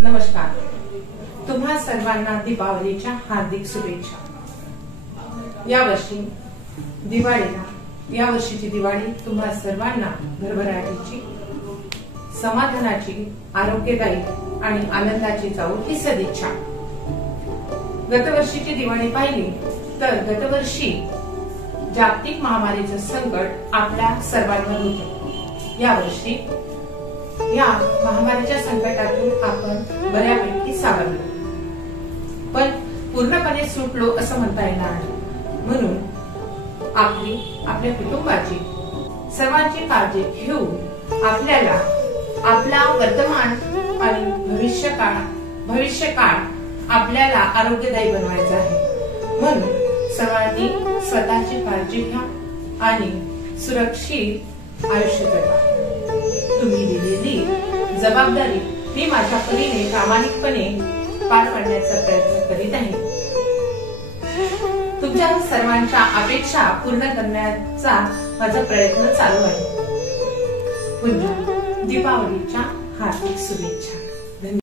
नमस्कार. तुम्हा सर्वांना दीपावलीच्या हार्दिक शुभेच्छा. यावर्षीची दिवाळी तुम्हा सर्वांना भरभराटीची, समाधानाची, आरोग्यदायी आणि आनंदाची जाऊ ही सदिच्छा. गतवर्षीची दिवाळी पाहिली तर गतवर्षी जागतिक महामारीचं संकट आपल्या सर्वांवर होतं. यावर्षी या महामारीच्या संकटातून आपण बऱ्यापैकी सावरलो, पण पूर्णपणे सुटलो असं म्हणता येणार नाही. म्हणून आपल्या कुटुंबाची, सर्वांची काळजी घेऊन आपल्याला आपला वर्तमान आणि भविष्यकाळ आपल्याला आरोग्यदायी बनवायचा आहे. म्हणून सर्वांनी स्वतःची काळजी घ्या आणि सुरक्षित आयुष्य जगा. तुम्ही दिलेली जबाबदारी मी माझ्या परीने प्रामाणिकपणे पार पाडण्याचा प्रयत्न करीत आहे. तुमच्या सर्वांच्या अपेक्षा पूर्ण करण्याचा माझा प्रयत्न चालू आहे. पुन्हा दीपावलीच्या हार्दिक शुभेच्छा.